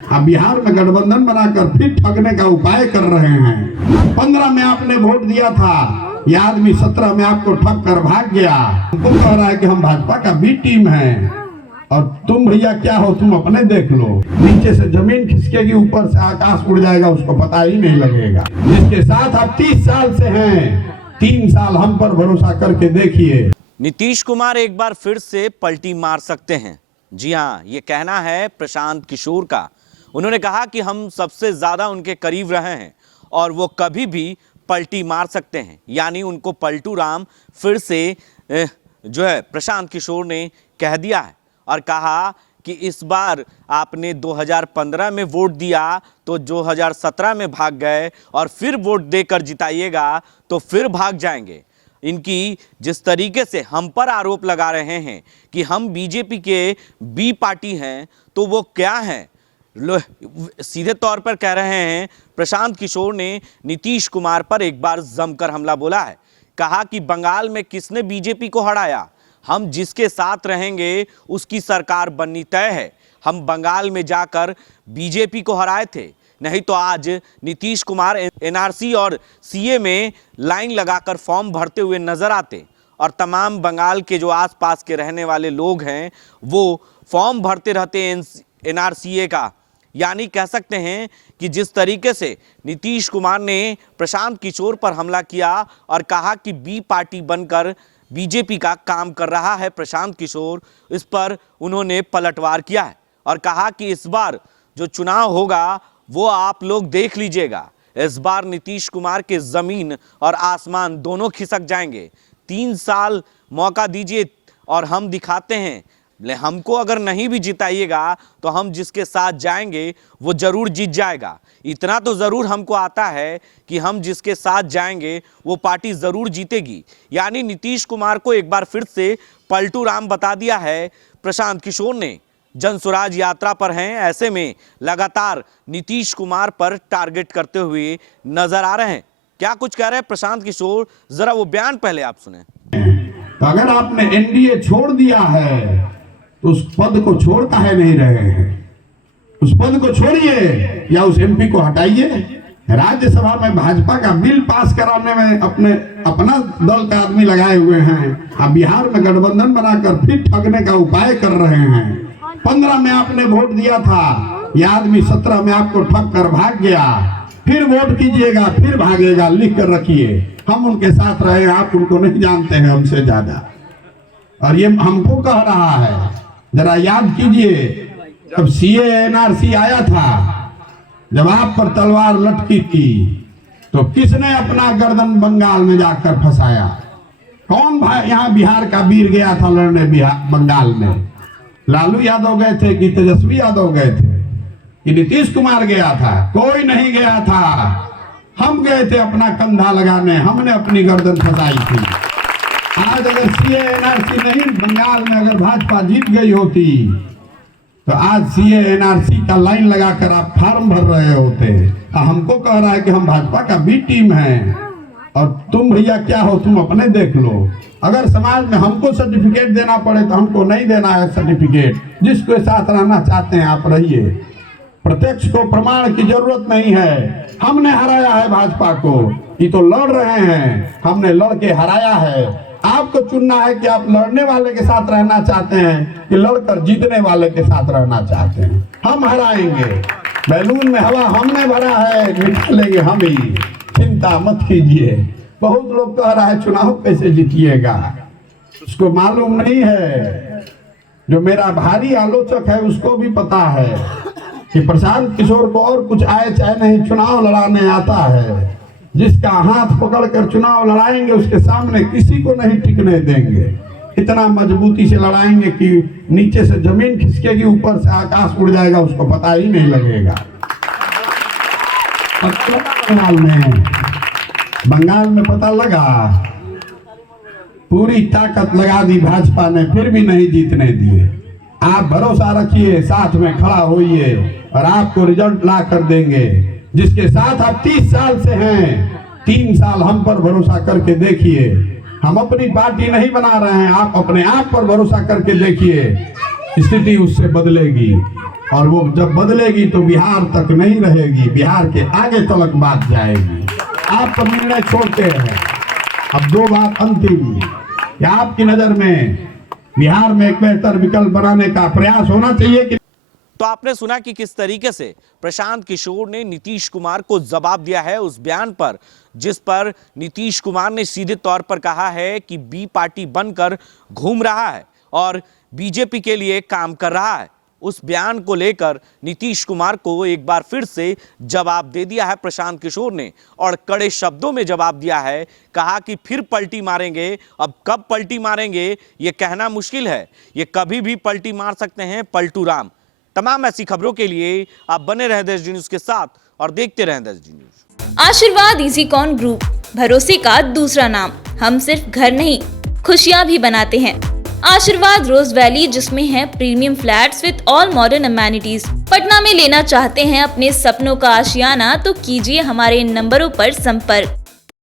अब बिहार में गठबंधन बनाकर फिर ठगने का उपाय कर रहे हैं। 15 में आपने वोट दिया था, ये आदमी 17 में आपको ठग कर भाग गया। हमको कह रहा है कि हम भाजपा का बी टीम है और तुम भैया क्या हो, तुम अपने देख लो। नीचे से जमीन खिसकेगी, ऊपर से आकाश उड़ जाएगा, उसको पता ही नहीं लगेगा। जिसके साथ आप 30 साल से हैं, 3 साल हम पर भरोसा करके देखिए। नीतीश कुमार एक बार फिर से पलटी मार सकते हैं। जी हाँ, ये कहना है प्रशांत किशोर का। उन्होंने कहा कि हम सबसे ज्यादा उनके करीब रहे हैं और वो कभी भी पलटी मार सकते हैं। यानी उनको पलटू राम फिर से जो है प्रशांत किशोर ने कह दिया है और कहा कि इस बार आपने 2015 में वोट दिया तो 2017 में भाग गए और फिर वोट देकर जिताइएगा तो फिर भाग जाएंगे। इनकी जिस तरीके से हम पर आरोप लगा रहे हैं कि हम बीजेपी के बी पार्टी हैं, तो वो क्या हैं, सीधे तौर पर कह रहे हैं। प्रशांत किशोर ने नीतीश कुमार पर एक बार जमकर हमला बोला है। कहा कि बंगाल में किसने बीजेपी को हराया, हम जिसके साथ रहेंगे उसकी सरकार बननी तय है। हम बंगाल में जाकर बीजेपी को हराए थे, नहीं तो आज नीतीश कुमार एनआरसी और सीए में लाइन लगाकर फॉर्म भरते हुए नजर आते और तमाम बंगाल के जो आसपास के रहने वाले लोग हैं वो फॉर्म भरते रहते एनआरसीए का। यानी कह सकते हैं कि जिस तरीके से नीतीश कुमार ने प्रशांत किशोर पर हमला किया और कहा कि बी पार्टी बनकर बीजेपी का काम कर रहा है प्रशांत किशोर, इस पर उन्होंने पलटवार किया है और कहा कि इस बार जो चुनाव होगा वो आप लोग देख लीजिएगा। इस बार नीतीश कुमार के जमीन और आसमान दोनों खिसक जाएंगे। 3 साल मौका दीजिए और हम दिखाते हैं। हमको अगर नहीं भी जिताइएगा तो हम जिसके साथ जाएंगे वो जरूर जीत जाएगा। इतना तो जरूर हमको आता है कि हम जिसके साथ जाएंगे वो पार्टी जरूर जीतेगी। यानी नीतीश कुमार को एक बार फिर से पलटू राम बता दिया है प्रशांत किशोर ने। जनसुराज यात्रा पर हैं, ऐसे में लगातार नीतीश कुमार पर टारगेट करते हुए नजर आ रहे हैं। क्या कुछ कह रहे हैं प्रशांत किशोर, जरा वो बयान पहले आप सुने। तो अगर आपने एनडीए छोड़ दिया है तो उस पद को छोड़ काहे नहीं रहे हैं? उस पद को छोड़िए या उस एमपी को हटाइए। राज्यसभा में भाजपा का बिल पास कराने में अपना दल का आदमी लगाए हुए हैं। अब बिहार में गठबंधन बनाकर फिर ठगने का उपाय कर रहे हैं। 15 में आपने वोट दिया था, ये आदमी 17 में आपको ठग कर भाग गया। फिर वोट कीजिएगा, फिर भागेगा, लिख कर रखिए। हम उनके साथ रहे, आप उनको नहीं जानते हैं हमसे ज्यादा। और ये हमको कह रहा है, जरा याद कीजिए जब सीए एनआरसी आया था, जब आप पर तलवार लटकी थी तो किसने अपना गर्दन बंगाल में जाकर फंसाया? कौन भाई यहाँ बिहार का वीर गया था लड़ने बंगाल में? लालू यादव गए थे कि तेजस्वी यादव गए थे कि नीतीश कुमार गया था? कोई नहीं गया था। हम गए थे अपना कंधा लगाने, हमने अपनी गर्दन फंसाई थी। आज अगर सीए एनआरसी नहीं, बंगाल में अगर भाजपा जीत गई होती तो आज सीए एनआरसी का लाइन लगाकर आप फार्म भर रहे होते। हमको कह रहा है कि हम भाजपा का बी टीम है और तुम भैया क्या हो, तुम अपने देख लो। अगर समाज में हमको सर्टिफिकेट देना पड़े तो हमको नहीं देना है सर्टिफिकेट। जिसके साथ रहना चाहते हैं आप रहिए। प्रत्यक्ष को प्रमाण की जरूरत नहीं है। हमने हराया है भाजपा को, ये तो लड़ रहे हैं, हमने लड़ के हराया है। आपको चुनना है कि आप लड़ने वाले के साथ रहना चाहते हैं कि लड़कर जीतने वाले के साथ रहना चाहते हैं। हम हराएंगे। बैलून में हवा हमने भरा है, निकालेंगे हम ही, चिंता मत कीजिए। बहुत लोग कह रहा है चुनाव कैसे जीतिएगा, उसको मालूम नहीं है। जो मेरा भारी आलोचक है उसको भी पता है कि प्रशांत किशोर को और कुछ आए चाहे नहीं, चुनाव लड़ाने आता है। जिसका हाथ पकड़कर चुनाव लड़ाएंगे उसके सामने किसी को नहीं टिकने देंगे। इतना मजबूती से लड़ाएंगे कि नीचे से जमीन खिसकेगी, ऊपर से आकाश उड़ जाएगा, उसको पता ही नहीं लगेगा। बंगाल में पता लगा, पूरी ताकत लगा दी भाजपा ने, फिर भी नहीं जीतने दिए। आप भरोसा रखिए, साथ में खड़ा होइए और आपको रिजल्ट ला कर देंगे। जिसके साथ आप 30 साल से हैं, 3 साल हम पर भरोसा करके देखिए। हम अपनी पार्टी नहीं बना रहे हैं, आप अपने आप पर भरोसा करके देखिए, स्थिति उससे बदलेगी। और वो जब बदलेगी तो बिहार तक नहीं रहेगी, बिहार के आगे तलक बात जाएगी। आप तो निर्णय छोड़ते हैं। अब दो बात अंतिम, क्या आपकी नजर में बिहार में एक बेहतर विकल्प बनाने का प्रयास होना चाहिए कि तो आपने सुना कि किस तरीके से प्रशांत किशोर ने नीतीश कुमार को जवाब दिया है उस बयान पर, जिस पर नीतीश कुमार ने सीधे तौर पर कहा है कि बी पार्टी बनकर घूम रहा है और बीजेपी के लिए काम कर रहा है। उस बयान को लेकर नीतीश कुमार को एक बार फिर से जवाब दे दिया है प्रशांत किशोर ने और कड़े शब्दों में जवाब दिया है। कहा कि फिर पलटी मारेंगे। अब कब पलटी मारेंगे ये कहना मुश्किल है, ये कभी भी पलटी मार सकते हैं पलटू राम। तमाम ऐसी खबरों के लिए आप बने रहें देश न्यूज के साथ और देखते रहें देश न्यूज। आशीर्वाद इजीकॉन ग्रुप, भरोसे का दूसरा नाम। हम सिर्फ घर नहीं, खुशियां भी बनाते हैं। आशीर्वाद रोज वैली, जिसमें है premium flats with all modern amenities. Patna में लेना चाहते हैं अपने सपनों का आशियाना, तो कीजिए हमारे इन नंबरों पर संपर्क।